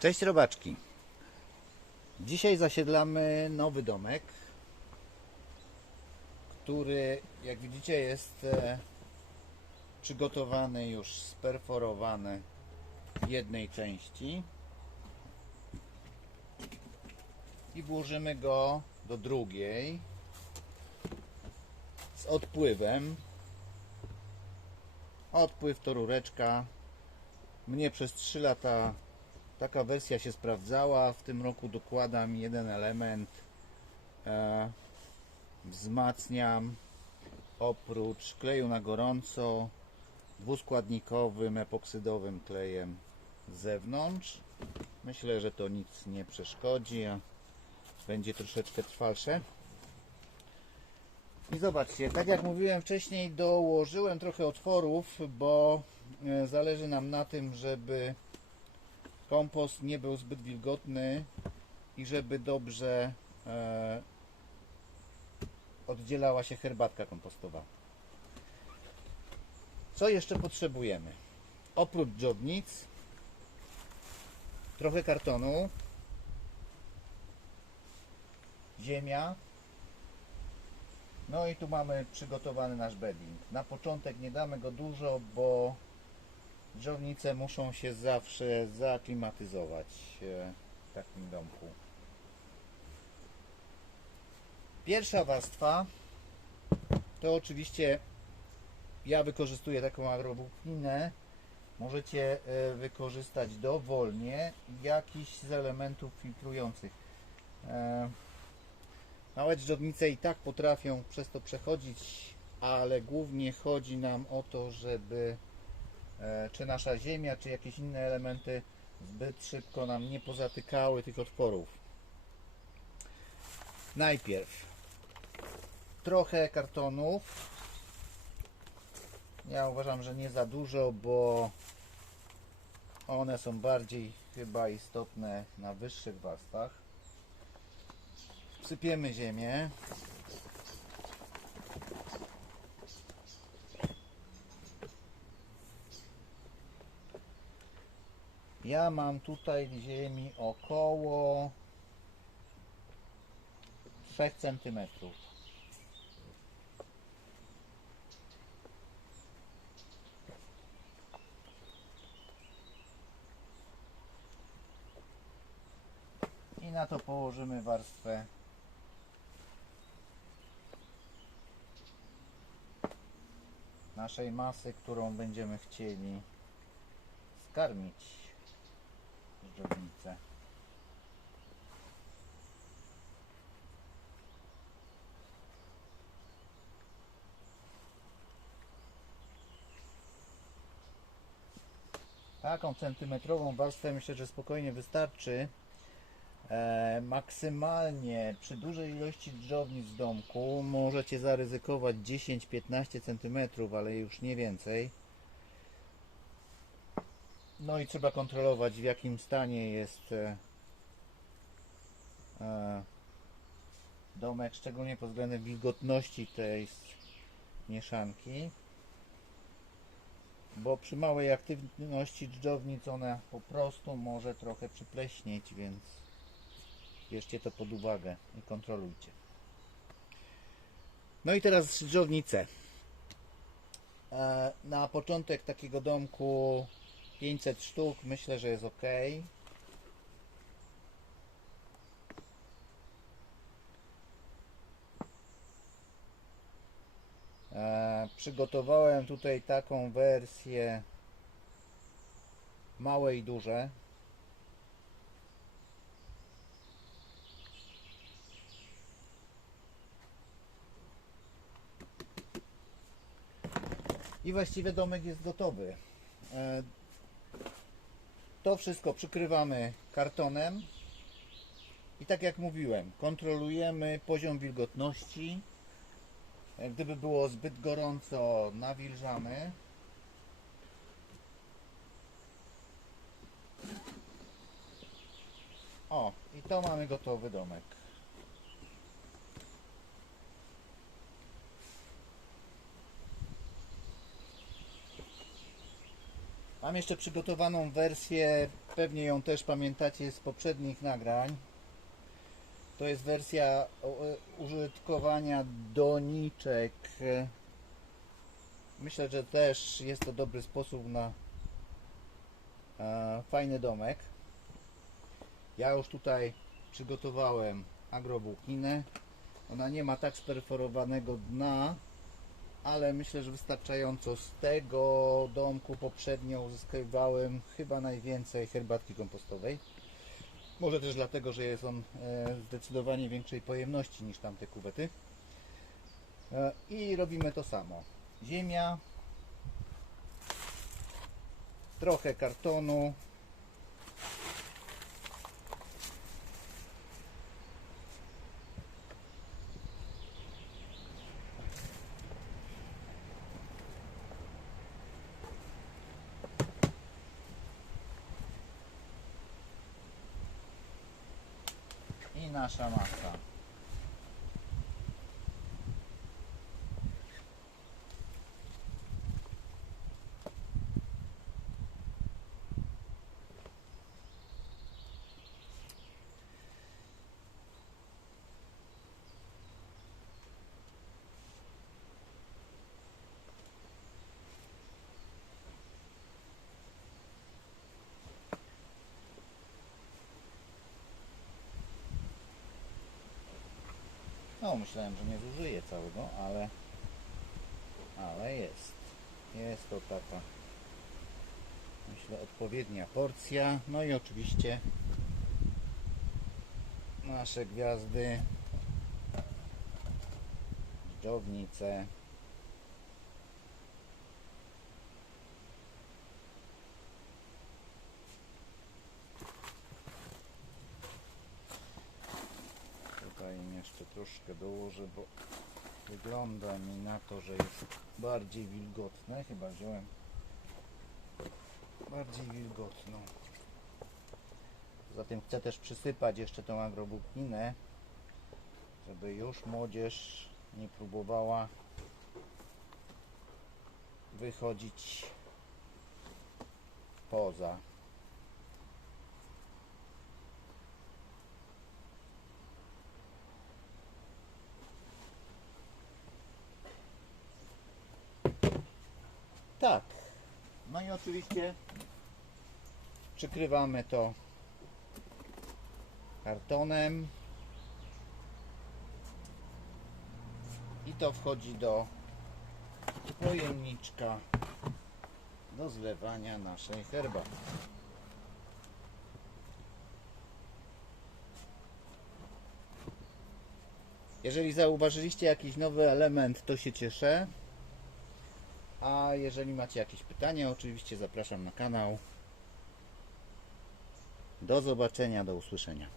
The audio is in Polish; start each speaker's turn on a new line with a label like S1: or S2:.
S1: Cześć robaczki. Dzisiaj zasiedlamy nowy domek, który jak widzicie jest e, przygotowany już, sperforowany w jednej części i włożymy go do drugiej z odpływem. Odpływ to rureczka. Mnie przez 3 lata Taka wersja się sprawdzała. W tym roku dokładam jeden element. E, wzmacniam oprócz kleju na gorąco dwuskładnikowym epoksydowym klejem z zewnątrz. Myślę, że to nic nie przeszkodzi, będzie troszeczkę trwalsze. I zobaczcie, tak jak mówiłem wcześniej, dołożyłem trochę otworów, bo e, zależy nam na tym, żeby kompost nie był zbyt wilgotny i żeby dobrze e, oddzielała się herbatka kompostowa. Co jeszcze potrzebujemy? Oprócz dżownic, trochę kartonu, ziemia, no i tu mamy przygotowany nasz bedding. Na początek nie damy go dużo, bo Dżownice muszą się zawsze zaaklimatyzować e, w takim domku. Pierwsza warstwa to oczywiście ja wykorzystuję taką agrowłókninę. Możecie e, wykorzystać dowolnie jakiś z elementów filtrujących. E, Małe dżdżownice i tak potrafią przez to przechodzić, ale głównie chodzi nam o to, żeby czy nasza ziemia, czy jakieś inne elementy zbyt szybko nam nie pozatykały tych otworów. Najpierw trochę kartonów. Ja uważam, że nie za dużo, bo one są bardziej chyba istotne na wyższych warstwach. Sypiemy ziemię. Ja mam tutaj ziemi około 3 cm. I na to położymy warstwę naszej masy, którą będziemy chcieli skarmić dżownicę. Taką centymetrową warstwę myślę, że spokojnie wystarczy. E, maksymalnie przy dużej ilości dżownic w domku możecie zaryzykować 10-15 cm, ale już nie więcej. No i trzeba kontrolować w jakim stanie jest e, e, domek, szczególnie pod względem wilgotności tej mieszanki. Bo przy małej aktywności dżdżownic ona po prostu może trochę przypleśnieć, więc bierzcie to pod uwagę i kontrolujcie. No i teraz dżdżownice. E, Na początek takiego domku 500 sztuk myślę, że jest ok. E, przygotowałem tutaj taką wersję małe i duże. I właściwie domek jest gotowy. E, to wszystko przykrywamy kartonem i tak jak mówiłem, kontrolujemy poziom wilgotności. Gdyby było zbyt gorąco, nawilżamy. O, i to mamy gotowy domek. Jeszcze przygotowaną wersję Pewnie ją też pamiętacie z poprzednich nagrań. To jest wersja e, użytkowania doniczek. Myślę, że też jest to dobry sposób na e, fajny domek. Ja już tutaj przygotowałem agrowłókninę. Ona nie ma tak sperforowanego dna, ale myślę, że wystarczająco. Z tego domku poprzednio uzyskiwałem chyba najwięcej herbatki kompostowej. Może też dlatego, że jest on e, zdecydowanie większej pojemności niż tamte kuwety. E, I robimy to samo. Ziemia, trochę kartonu, nasza masa. No, myślałem, że nie zużyję całego, ale ale jest. Jest to taka myślę odpowiednia porcja. No i oczywiście nasze gwiazdy dżdżownice Tutaj im jeszcze troszkę dołożę, bo wygląda mi na to, że jest bardziej wilgotne. Chyba wziąłem bardziej wilgotną. Poza tym chcę też przysypać jeszcze tą agrowłókninę, żeby już młodzież nie próbowała wychodzić poza. Tak. No i oczywiście przykrywamy to kartonem i to wchodzi do pojemniczka do zlewania naszej herbaty. Jeżeli zauważyliście jakiś nowy element, to się cieszę. A jeżeli macie jakieś pytania, oczywiście zapraszam na kanał. Do zobaczenia, do usłyszenia.